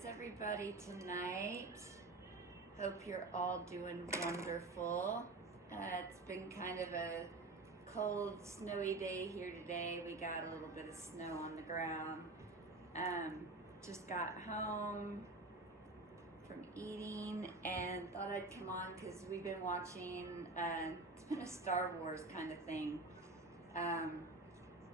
is everybody tonight? Hope you're all doing wonderful. It's been kind of a cold, snowy day here today. We got a little bit of snow on the ground. Just got home from eating and thought I'd come on because we've been watching, it's been a Star Wars kind of thing.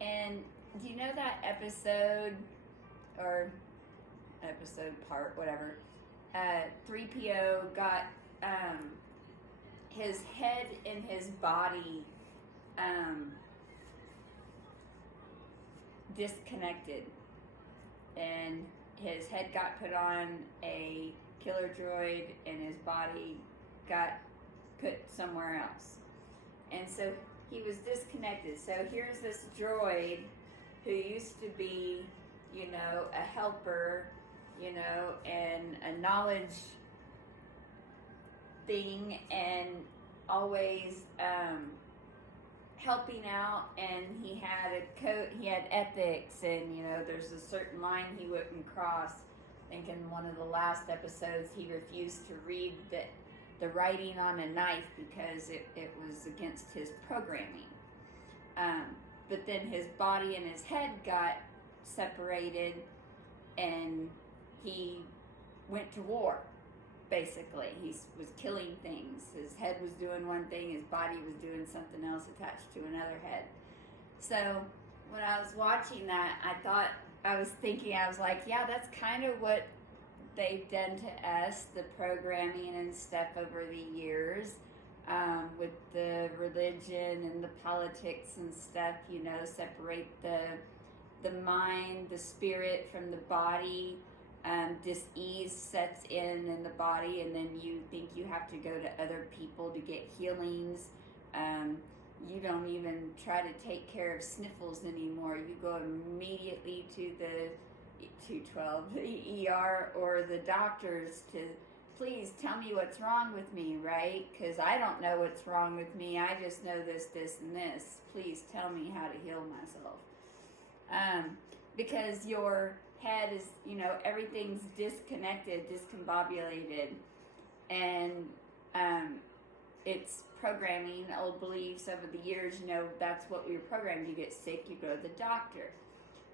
And do you know that episode, or episode part, whatever, 3PO got his head and his body disconnected, and his head got put on a killer droid and his body got put somewhere else, and so he was disconnected. So here's this droid who used to be, you know, a helper, you know, and a knowledge thing, and always helping out, and he had a code, he had ethics, and you know, there's a certain line he wouldn't cross. I think in one of the last episodes he refused to read the writing on a knife because it was against his programming. But then his body and his head got separated, and he went to war. Basically, he was killing things. His head was doing one thing, his body was doing something else attached to another head. So when I was watching that, I was like, yeah, that's kind of what they've done to us, the programming and stuff over the years, with the religion and the politics and stuff, you know, separate the mind, the spirit from the body. Dis-ease sets in the body, and then you think you have to go to other people to get healings. You don't even try to take care of sniffles anymore. You go immediately to the 212, the ER, or the doctors to, please tell me what's wrong with me, right? Because I don't know what's wrong with me. I just know this, and this. Please tell me how to heal myself. Because your head is, you know, everything's disconnected, discombobulated, and it's programming, old beliefs over the years. You know, that's what we were programmed. You get sick, you go to the doctor.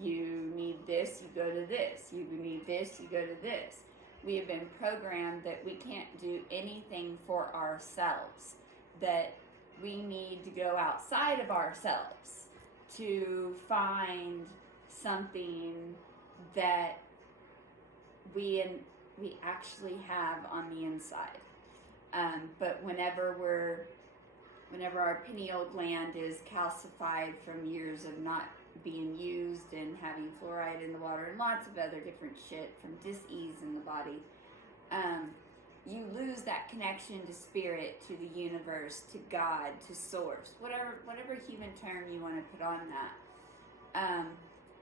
You need this, you go to this. You need this, you go to this. We have been programmed that we can't do anything for ourselves, that we need to go outside of ourselves to find something that we actually have on the inside. But whenever our pineal gland is calcified from years of not being used and having fluoride in the water and lots of other different shit from dis-ease in the body, you lose that connection to spirit, to the universe, to God, to source, whatever human term you want to put on that.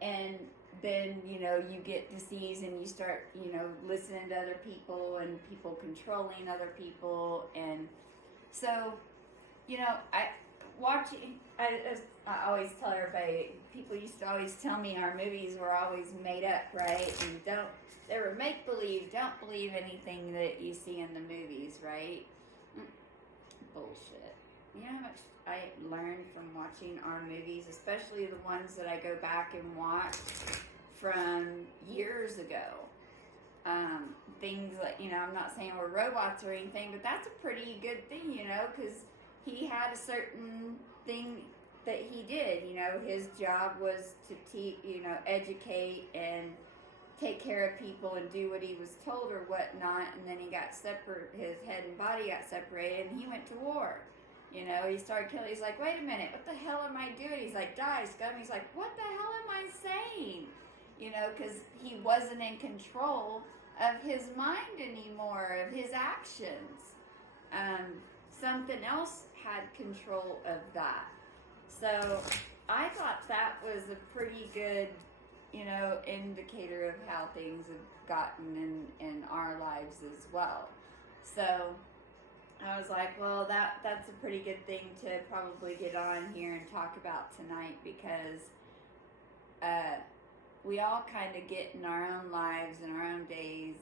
And then, you know, you get disease and you start, you know, listening to other people and people controlling other people. And so, you know, I always tell everybody, people used to always tell me our movies were always made up, right? And they were make-believe, don't believe anything that you see in the movies, right? Bullshit. You know how much I learned from watching our movies, especially the ones that I go back and watch from years ago. Things like, you know, I'm not saying we're robots or anything, but that's a pretty good thing, you know, because he had a certain thing that he did. You know, his job was to teach, you know, educate and take care of people and do what he was told or whatnot, and then he got separate, his head and body got separated, and he went to war. You know, he started killing. He's like, wait a minute, what the hell am I doing? He's like, die, scum. He's like, what the hell am I saying? You know, because he wasn't in control of his mind anymore, of his actions. Something else had control of that. So I thought that was a pretty good, you know, indicator of how things have gotten in our lives as well. So I was like, well, that's a pretty good thing to probably get on here and talk about tonight, because we all kind of get in our own lives and our own days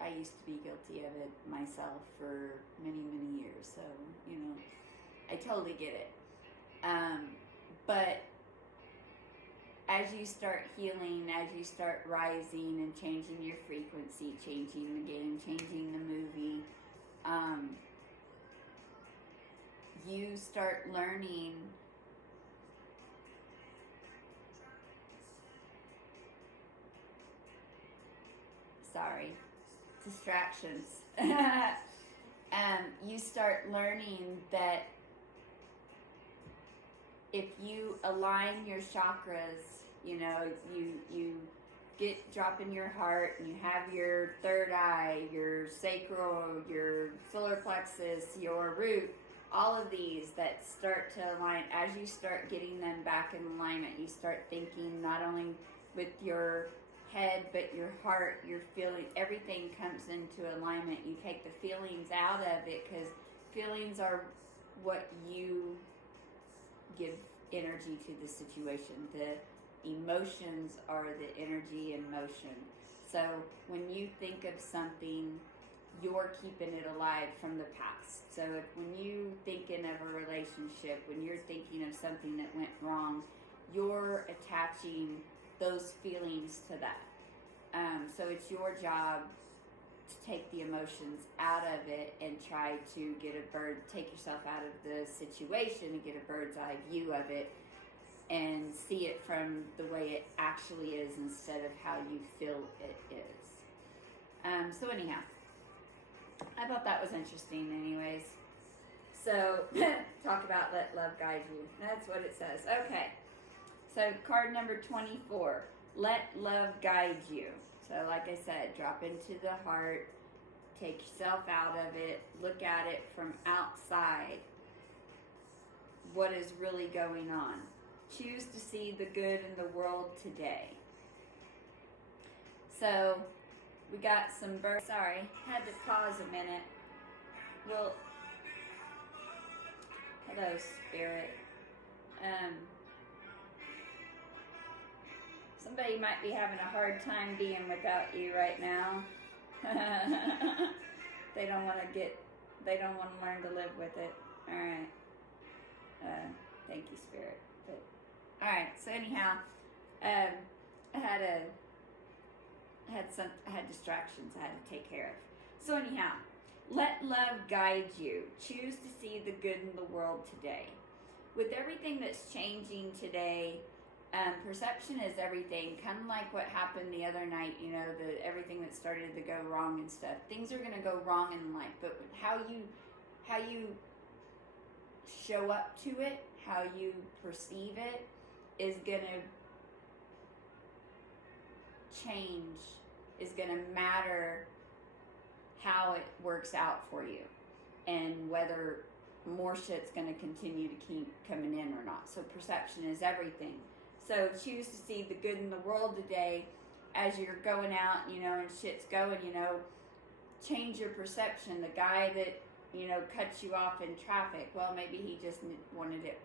I used to be guilty of it myself for many, many years. So, you know, I totally get it. But as you start healing, as you start rising and changing your frequency, changing the game, changing the movie, you start learning distractions. You start learning that if you align your chakras, you know, you drop in your heart and you have your third eye, your sacral, your solar plexus, your root, all of these that start to align. As you start getting them back in alignment, you start thinking not only with your head but your heart, your feeling, everything comes into alignment. You take the feelings out of it, because feelings are what you give energy to the situation. The emotions are the energy in motion. So when you think of something, you're keeping it alive from the past. So when you thinking of a relationship, when you're thinking of something that went wrong, you're attaching those feelings to that. So it's your job to take the emotions out of it and try to take yourself out of the situation and get a bird's eye view of it and see it from the way it actually is instead of how you feel it is. So anyhow, I thought that was interesting anyways. So, talk about let love guide you. That's what it says. Okay. So, card number 24. Let love guide you. So, like I said, drop into the heart. Take yourself out of it. Look at it from outside. What is really going on? Choose to see the good in the world today. So, we got some birds. Sorry, had to pause a minute. Well, hello, Spirit. Somebody might be having a hard time being without you right now. They don't want to learn to live with it. All right. Thank you, Spirit. But, all right. So anyhow, I had distractions I had to take care of. So anyhow, let love guide you. Choose to see the good in the world today. With everything that's changing today, perception is everything. Kind of like what happened the other night, you know, everything that started to go wrong and stuff. Things are going to go wrong in life, but how you show up to it, how you perceive it, is going to change, is going to matter how it works out for you, and whether more shit's going to continue to keep coming in or not. So perception is everything. So choose to see the good in the world today as you're going out, you know, and shit's going, you know. Change your perception. The guy that, you know, cuts you off in traffic, well, maybe he just wanted it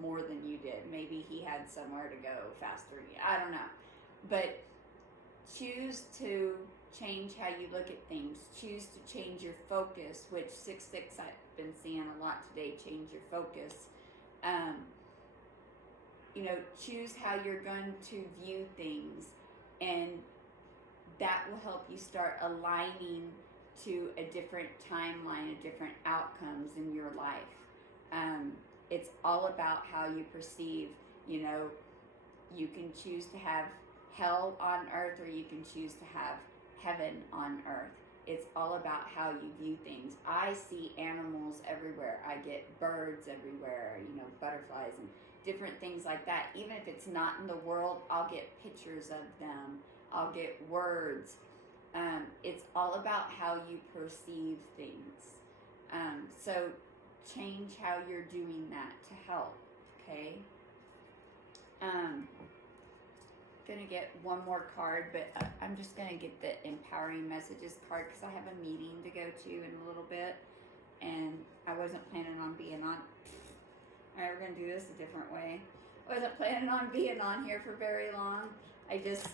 more than you did. Maybe he had somewhere to go faster. I don't know. But choose to change how you look at things. Choose to change your focus, which 6-6 I've been seeing a lot today. Change your focus. You know, choose how you're going to view things, and that will help you start aligning to a different timeline, a different outcomes in your life. It's all about how you perceive. You know, you can choose to have hell on earth, or you can choose to have heaven on earth. It's all about how you view things. I see animals everywhere. I get birds everywhere, you know, butterflies and different things like that. Even if it's not in the world, I'll get pictures of them. I'll get words. It's all about how you perceive things. So change how you're doing that to help, okay? Gonna get one more card, but I'm just gonna get the empowering messages card because I have a meeting to go to in a little bit, and I wasn't planning on being on. Alright, we're gonna do this a different way. I wasn't planning on being on here for very long. I just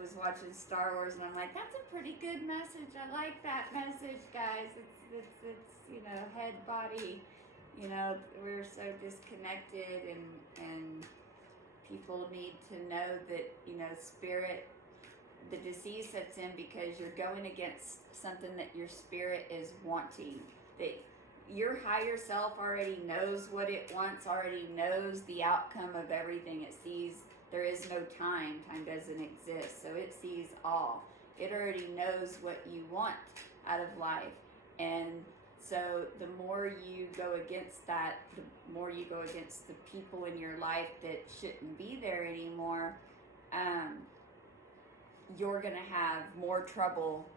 was watching Star Wars, and I'm like, that's a pretty good message. I like that message, guys. It's head, body. We're so disconnected, and people need to know that spirit. The disease sets in because you're going against something that your spirit is wanting. That your higher self already knows what it wants, already knows the outcome of everything. It sees there is no time. Time doesn't exist. So it sees all. It already knows what you want out of life. And so the more you go against that, the more you go against the people in your life that shouldn't be there anymore, you're going to have more trouble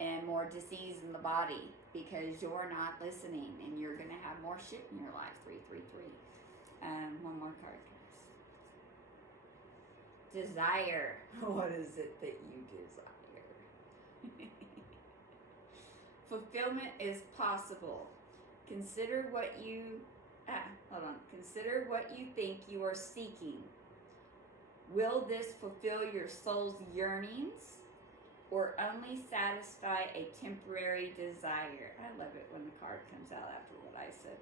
and more disease in the body because you're not listening, and you're going to have more shit in your life. 333. One more card, guys. Desire. What is it that you desire? Fulfillment is possible. Consider what you Consider what you think you are seeking. Will this fulfill your soul's yearnings or only satisfy a temporary desire? I love it when the card comes out after what I said.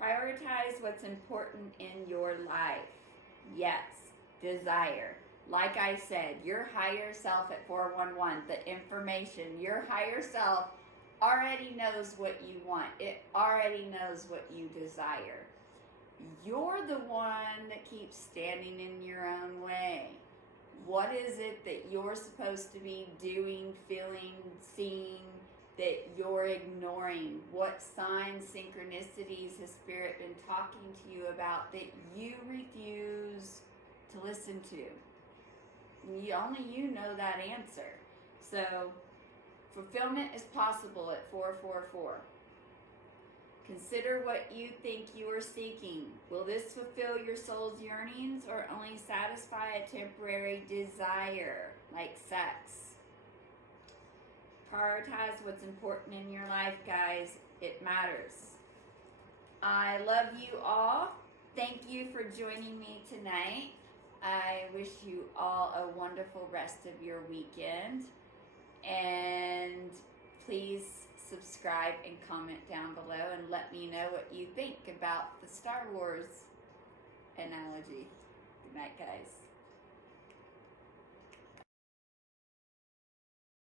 Prioritize what's important in your life. Yes, desire. Like I said, your higher self at 411, the information, your higher self already knows what you want. It already knows what you desire. You're the one that keeps standing in your own way. What is it that you're supposed to be doing, feeling, seeing that you're ignoring? What signs, synchronicities has Spirit been talking to you about that you refuse to listen to? Only you know that answer. So, fulfillment is possible at 444. Consider what you think you are seeking. Will this fulfill your soul's yearnings or only satisfy a temporary desire, like sex? Prioritize what's important in your life, guys. It matters. I love you all. Thank you for joining me tonight. I wish you all a wonderful rest of your weekend. And please subscribe and comment down below and let me know what you think about the Star Wars analogy. Good night, guys.